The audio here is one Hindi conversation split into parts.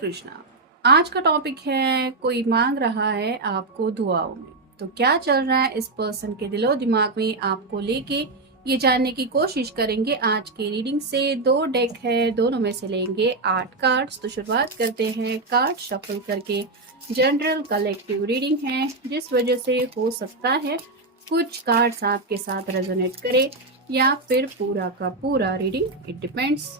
कृष्णा। आज का टॉपिक है कोई मांग रहा है आपको दुआओं में। तो क्या चल रहा है इस पर्सन के दिलो दिमाग में आपको लेके, ये जानने की कोशिश करेंगे आज के रीडिंग से। दो डेक है, दोनों में से लेंगे 8 कार्ड्स। तो शुरुआत करते हैं कार्ड शफल करके। जनरल कलेक्टिव रीडिंग है, जिस वजह से हो सकता है कुछ कार्ड्स आपके साथ रेजोनेट करे या फिर पूरा का पूरा रीडिंग, इट डिपेंड्स।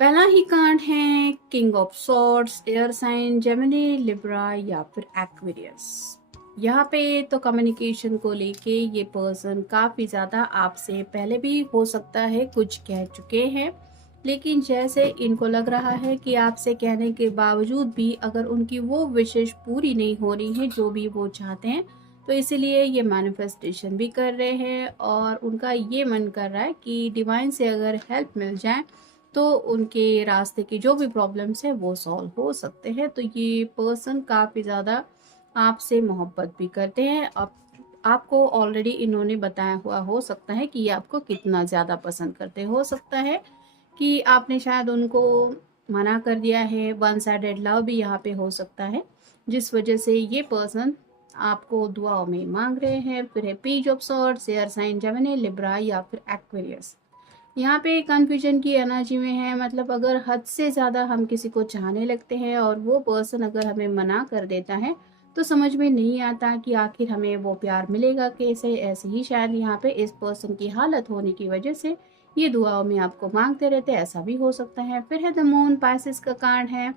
पहला ही कार्ड है king of swords, air sign Gemini, Libra या फिर एक्वेरियस। यहाँ पे तो कम्युनिकेशन को लेके ये पर्सन काफी ज्यादा आपसे पहले भी हो सकता है कुछ कह चुके हैं, लेकिन जैसे इनको लग रहा है कि आपसे कहने के बावजूद भी अगर उनकी वो विशेष पूरी नहीं हो रही है जो भी वो चाहते हैं, तो इसीलिए ये मैनिफेस्टेशन भी कर रहे हैं और उनका ये मन कर रहा है कि डिवाइन से अगर हेल्प मिल जाए तो उनके रास्ते की जो भी प्रॉब्लम्स है वो सॉल्व हो सकते हैं। तो ये पर्सन काफ़ी ज़्यादा आपसे मोहब्बत भी करते हैं। अब आपको ऑलरेडी इन्होंने बताया हुआ हो सकता है कि ये आपको कितना ज़्यादा पसंद करते, हो सकता है कि आपने शायद उनको मना कर दिया है। वन साइडेड लव भी यहाँ पे हो सकता है, जिस वजह से ये पर्सन आपको दुआओं में मांग रहे हैं। फिर है page of swords, air sign Gemini, Libra या फिर एक्वेरियस। यहाँ पे कन्फ्यूजन की एनर्जी में है, मतलब अगर हद से ज़्यादा हम किसी को चाहने लगते हैं और वो पर्सन अगर हमें मना कर देता है तो समझ में नहीं आता कि आखिर हमें वो प्यार मिलेगा कैसे। ऐसे ही शायद यहाँ पे इस पर्सन की हालत होने की वजह से ये दुआओं में आपको मांगते रहते, ऐसा भी हो सकता है। फिर है द मून, पाइसेस का कार्ड है।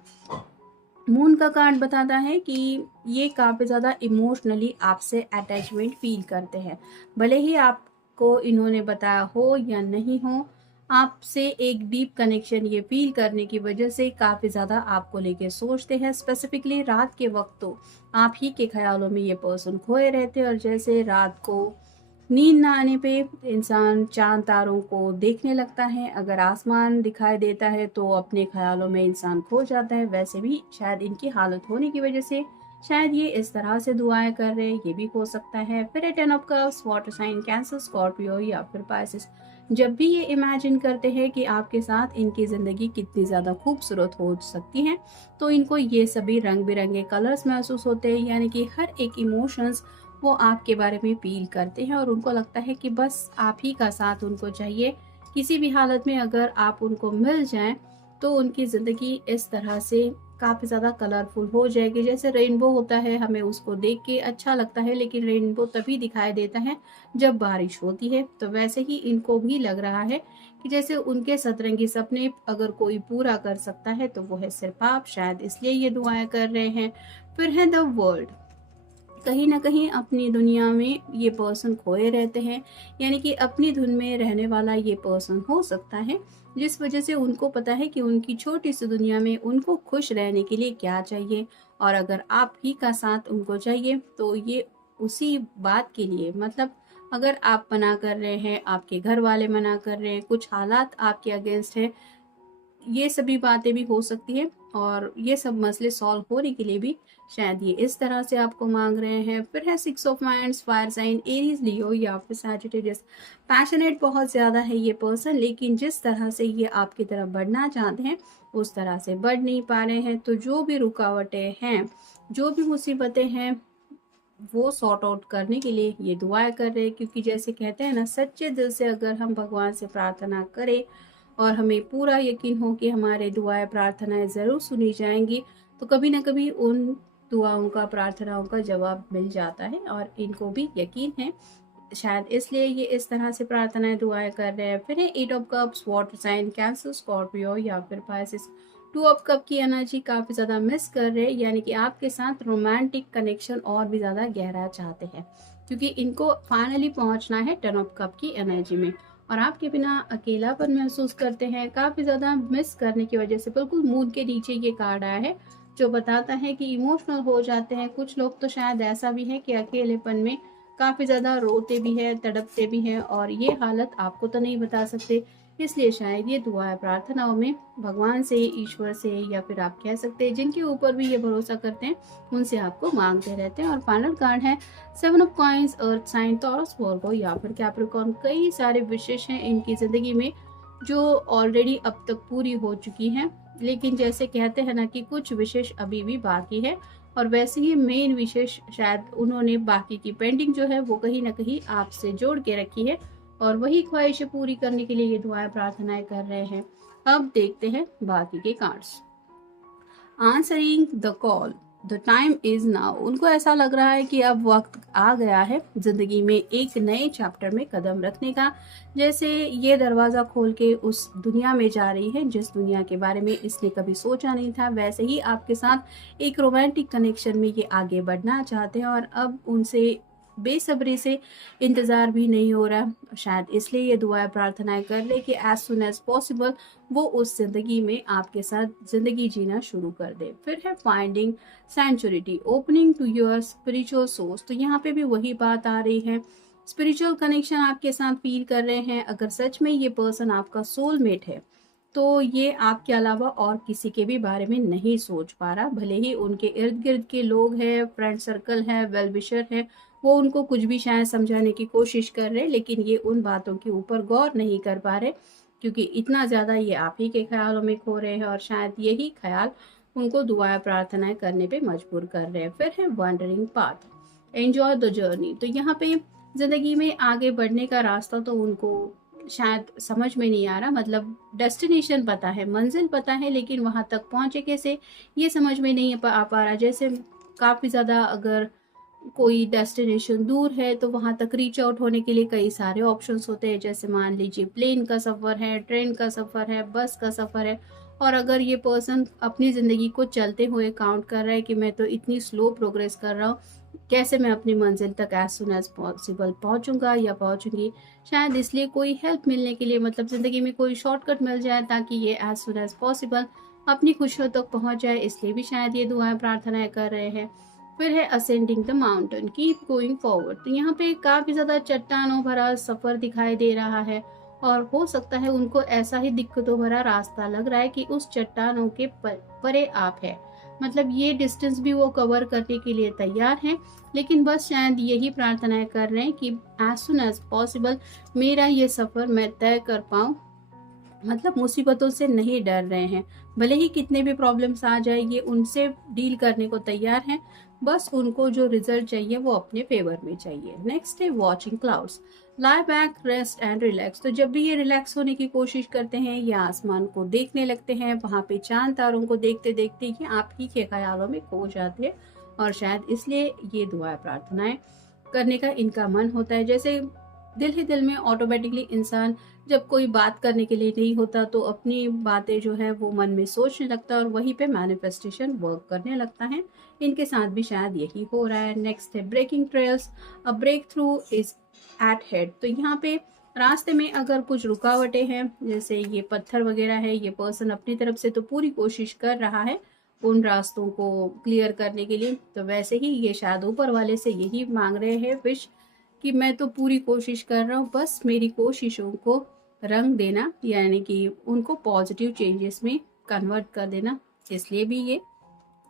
मून का कार्ड बताता है कि ये काफ़ी ज़्यादा इमोशनली आपसे अटैचमेंट फील करते हैं, भले ही आपको इन्होंने बताया हो या नहीं हो। आपसे एक डीप कनेक्शन ये फील करने की वजह से काफ़ी ज़्यादा आपको लेके सोचते हैं। स्पेसिफिकली रात के वक्त तो आप ही के ख्यालों में ये पर्सन खोए रहते हैं, और जैसे रात को नींद ना आने पे इंसान चांद तारों को देखने लगता है, अगर आसमान दिखाई देता है तो अपने ख्यालों में इंसान खो जाता है, वैसे भी शायद इनकी हालत होने की वजह से शायद ये इस तरह से दुआएं कर रहे हैं, ये भी हो सकता है। फिर ten of cups, water sign Cancer, Scorpio या फिर पाइसेस। जब भी ये इमेजिन करते हैं कि आपके साथ इनकी ज़िंदगी कितनी ज़्यादा खूबसूरत हो सकती है, तो इनको ये सभी रंग बिरंगे कलर्स महसूस होते हैं, यानी कि हर एक इमोशंस वो आपके बारे में फील करते हैं और उनको लगता है कि बस आप ही का साथ उनको चाहिए। किसी भी हालत में अगर आप उनको मिल जाएं तो उनकी ज़िंदगी इस तरह से काफ़ी ज़्यादा कलरफुल हो जाएगी। जैसे रेनबो होता है, हमें उसको देख के अच्छा लगता है, लेकिन रेनबो तभी दिखाई देता है जब बारिश होती है। तो वैसे ही इनको भी लग रहा है कि जैसे उनके सतरंगी सपने अगर कोई पूरा कर सकता है तो वो है सिर्फ आप, शायद इसलिए ये दुआएं कर रहे हैं। फिर है द वर्ल्ड। कहीं ना कहीं अपनी दुनिया में ये पर्सन खोए रहते हैं, यानी कि अपनी धुन में रहने वाला ये पर्सन हो सकता है, जिस वजह से उनको पता है कि उनकी छोटी सी दुनिया में उनको खुश रहने के लिए क्या चाहिए, और अगर आप ही का साथ उनको चाहिए तो ये उसी बात के लिए, मतलब अगर आप मना कर रहे हैं, आपके घर वाले मना कर रहे हैं, कुछ हालात आपके अगेंस्ट है, ये सभी बातें भी हो सकती है, और ये सब मसले सॉल्व होने के लिए भी शायद ये इस तरह से आपको मांग रहे हैं। फिर है six of wands, fire sign Aries, Leo या फिर सैजिटेरियस। पैशनेट बहुत ज़्यादा है ये पर्सन, लेकिन जिस तरह से ये आपकी तरफ बढ़ना चाहते हैं उस तरह से बढ़ नहीं पा रहे हैं। तो जो भी रुकावटें हैं, जो भी मुसीबतें हैं, वो सॉर्ट आउट करने के लिए ये दुआएं कर रहे हैं, क्योंकि जैसे कहते हैं ना, सच्चे दिल से अगर हम भगवान से प्रार्थना करें और हमें पूरा यकीन हो कि हमारे दुआएं प्रार्थनाएं ज़रूर सुनी जाएंगी, तो कभी ना कभी उन दुआओं का, प्रार्थनाओं का जवाब मिल जाता है, और इनको भी यकीन है शायद इसलिए ये इस तरह से प्रार्थनाएं दुआएं कर रहे हैं। फिर है 8 of cups, water sign, Cancer, Scorpio या फिर पाइसेस। 2 ऑफ कप की एनर्जी काफ़ी ज़्यादा मिस कर रहे हैं, यानी कि आपके साथ रोमांटिक कनेक्शन और भी ज़्यादा गहरा चाहते हैं, क्योंकि इनको फाइनली पहुंचना है 10 ऑफ कप की एनर्जी में। और आपके बिना अकेलापन महसूस करते हैं, काफ़ी ज़्यादा मिस करने की वजह से। बिल्कुल मून के नीचे ये कार्ड आया है जो बताता है कि इमोशनल हो जाते हैं कुछ लोग। तो शायद ऐसा भी है कि अकेलेपन में काफ़ी ज़्यादा रोते भी हैं, तड़पते भी हैं, और ये हालत आपको तो नहीं बता सकते। इसलिए शायद ये दुआ प्रार्थनाओं में भगवान से, ईश्वर से, या फिर आप कह सकते हैं जिनके ऊपर भी ये भरोसा करते हैं, उनसे आपको मांगते रहते हैं। और फाइनल कार्ड है 7 of coins, earth sign, Taurus, Virgo या फिर कैप्रिकॉर्न। कई सारे विशेष हैं इनकी ज़िंदगी में जो ऑलरेडी अब तक पूरी हो चुकी हैं, लेकिन जैसे कहते हैं ना कि कुछ विशेष अभी भी बाकी है, और वैसे ही मेन विशेष शायद उन्होंने बाकी की पेंडिंग जो है वो कहीं ना कहीं आपसे जोड़ के रखी है, और वही ख्वाहिशें पूरी करने के लिए ये दुआएं प्रार्थनाएं कर रहे हैं। अब देखते हैं बाकी के cards. Answering the call, the time is now. उनको ऐसा लग रहा है कि अब वक्त आ गया है जिंदगी में एक नए चैप्टर में कदम रखने का। जैसे ये दरवाजा खोल के उस दुनिया में जा रही है जिस दुनिया के बारे में इसने कभी सोचा नहीं था, वैसे ही आपके साथ एक रोमांटिक कनेक्शन में ये आगे बढ़ना चाहते हैं, और अब उनसे बेसब्री से इंतज़ार भी नहीं हो रहा। शायद इसलिए ये दुआएं प्रार्थनाएं कर ले कि एज सुन एज पॉसिबल वो उस जिंदगी में आपके साथ जिंदगी जीना शुरू कर दे। फिर है फाइंडिंग सेंचुरिटी, opening to your spiritual source. तो यहाँ पे भी वही बात आ रही है, स्पिरिचुअल कनेक्शन आपके साथ फील कर रहे हैं। अगर सच में ये पर्सन आपका सोलमेट है तो ये आपके अलावा और किसी के भी बारे में नहीं सोच पा रहा। भले ही उनके इर्द गिर्द के लोग हैं, फ्रेंड सर्कल है, वेल विशर है, वो उनको कुछ भी शायद समझाने की कोशिश कर रहे हैं, लेकिन ये उन बातों के ऊपर गौर नहीं कर पा रहे, क्योंकि इतना ज़्यादा ये आप ही के ख्यालों में खो रहे हैं, और शायद यही ख्याल उनको दुआएं प्रार्थनाएं करने पे मजबूर कर रहे हैं। फिर है wondering path, enjoy the journey. तो यहाँ पे ज़िंदगी में आगे बढ़ने का रास्ता तो उनको शायद समझ में नहीं आ रहा। मतलब डेस्टिनेशन पता है, मंजिल पता है, लेकिन वहाँ तक पहुँचे कैसे ये समझ में नहीं आ पा रहा। जैसे काफ़ी ज़्यादा अगर कोई डेस्टिनेशन दूर है तो वहाँ तक रीच आउट होने के लिए कई सारे ऑप्शंस होते हैं। जैसे मान लीजिए प्लेन का सफ़र है, ट्रेन का सफ़र है, बस का सफ़र है। और अगर ये पर्सन अपनी ज़िंदगी को चलते हुए काउंट कर रहा है कि मैं तो इतनी स्लो प्रोग्रेस कर रहा हूँ, कैसे मैं अपनी मंजिल तक एज सुन एज पॉसिबल पहुँचूंगा या पहुँचूंगी। शायद इसलिए कोई हेल्प मिलने के लिए, मतलब ज़िंदगी में कोई शॉर्टकट मिल जाए ताकि ये एज सुन एज पॉसिबल अपनी खुशियों तक पहुँच जाए, इसलिए भी शायद ये दुआएं प्रार्थनाएं कर रहे हैं। फिर है ascending the mountain, keep going forward. तो यहाँ पे काफ़ी ज़्यादा चट्टानों भरा सफ़र दिखाई दे रहा है, और हो सकता है उनको ऐसा ही दिक्कतों भरा रास्ता लग रहा है कि उस चट्टानों के परे आप है। मतलब ये डिस्टेंस भी वो कवर करने के लिए तैयार हैं, लेकिन बस शायद यही प्रार्थनाएं कर रहे हैं कि एज सुन एज पॉसिबल मेरा ये सफ़र मैं तय कर पाऊँ। मतलब मुसीबतों से नहीं डर रहे हैं, भले ही कितने भी प्रॉब्लम्स आ जाए ये उनसे डील करने को तैयार हैं। बस उनको जो रिजल्ट चाहिए वो अपने फेवर में चाहिए। नेक्स्ट है watching clouds, lie back, rest and relax. तो जब भी ये रिलैक्स होने की कोशिश करते हैं या आसमान को देखने लगते हैं, वहाँ पे चांद तारों को देखते देखते ये आप ही के ख्यालों में खो जाते हैं, और शायद इसलिए ये दुआ प्रार्थनाएं करने का इनका मन होता है। जैसे दिल ही दिल में ऑटोमेटिकली इंसान जब कोई बात करने के लिए नहीं होता तो अपनी बातें जो है वो मन में सोचने लगता है, और वहीं पे मैनिफेस्टेशन वर्क करने लगता है। इनके साथ भी शायद यही हो रहा है। नेक्स्ट है breaking trails, a breakthrough is at head. तो यहाँ पे रास्ते में अगर कुछ रुकावटें हैं, जैसे ये पत्थर वगैरह है, ये पर्सन अपनी तरफ से तो पूरी कोशिश कर रहा है उन रास्तों को क्लियर करने के लिए। तो वैसे ही ये शायद ऊपर वाले से यही मांग रहे हैं विश कि मैं तो पूरी कोशिश कर रहा हूँ, बस मेरी कोशिशों को रंग देना, यानी कि उनको पॉजिटिव चेंजेस में कन्वर्ट कर देना। इसलिए भी ये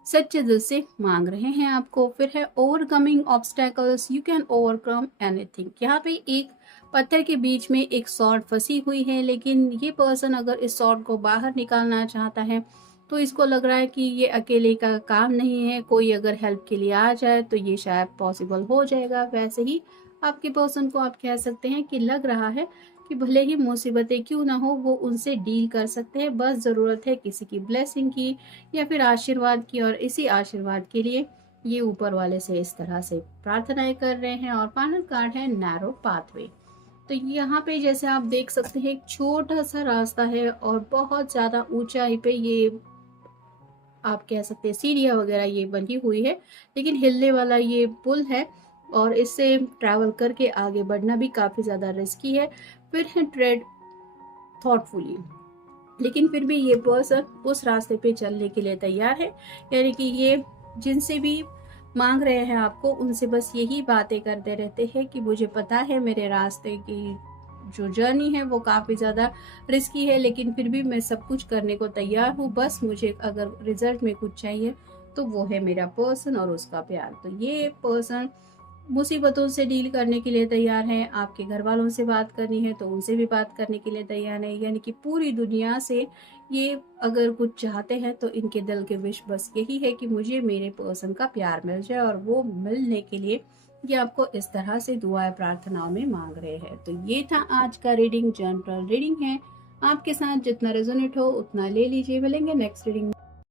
सच्चे दिल से मांग रहे हैं आपको। फिर है overcoming obstacles, you can overcome anything. यहाँ पे एक पत्थर के बीच में एक सॉर्ड फंसी हुई है, लेकिन ये पर्सन अगर इस सॉर्ड को बाहर निकालना चाहता है तो इसको लग रहा है कि ये अकेले का काम नहीं है, कोई अगर हेल्प के लिए आ जाए तो ये शायद पॉसिबल हो जाएगा। वैसे ही आपके पर्सन को आप कह सकते हैं कि लग रहा है कि भले ही मुसीबतें क्यों ना हो वो उनसे डील कर सकते हैं, बस ज़रूरत है किसी की ब्लेसिंग की या फिर आशीर्वाद की, और इसी आशीर्वाद के लिए ये ऊपर वाले से इस तरह से प्रार्थनाएं कर रहे हैं। और फाइनल कार्ड है नैरो पाथवे। तो यहाँ पे जैसे आप देख सकते हैं एक छोटा सा रास्ता है और बहुत ज़्यादा ऊंचाई पे ये आप कह सकते हैं सीढ़ियाँ वगैरह ये बनी हुई है, लेकिन हिलने वाला ये पुल है और इससे ट्रैवल करके आगे बढ़ना भी काफ़ी ज़्यादा रिस्की है। फिर है ट्रेड थॉटफुली, लेकिन फिर भी ये पर्सन उस रास्ते पे चलने के लिए तैयार है। यानी कि ये जिनसे भी मांग रहे हैं आपको, उनसे बस यही बातें करते रहते हैं कि मुझे पता है मेरे रास्ते की जो जर्नी है वो काफ़ी ज़्यादा रिस्की है, लेकिन फिर भी मैं सब कुछ करने को तैयार हूँ। बस मुझे अगर रिजल्ट में कुछ चाहिए तो वो है मेरा पर्सन और उसका प्यार। तो ये पर्सन मुसीबतों से डील करने के लिए तैयार है। आपके घर वालों से बात करनी है तो उनसे भी बात करने के लिए तैयार है। यानी कि पूरी दुनिया से ये अगर कुछ चाहते हैं तो इनके दिल के विश बस यही है कि मुझे मेरे पर्सन का प्यार मिल जाए, और वो मिलने के लिए ये आपको इस तरह से दुआएं प्रार्थनाओं में मांग रहे हैं। तो ये था आज का रीडिंग, जनरल रीडिंग है। आपके साथ जितना रेजोनेट हो उतना ले लीजिए। मिलेंगे नेक्स्ट रीडिंग।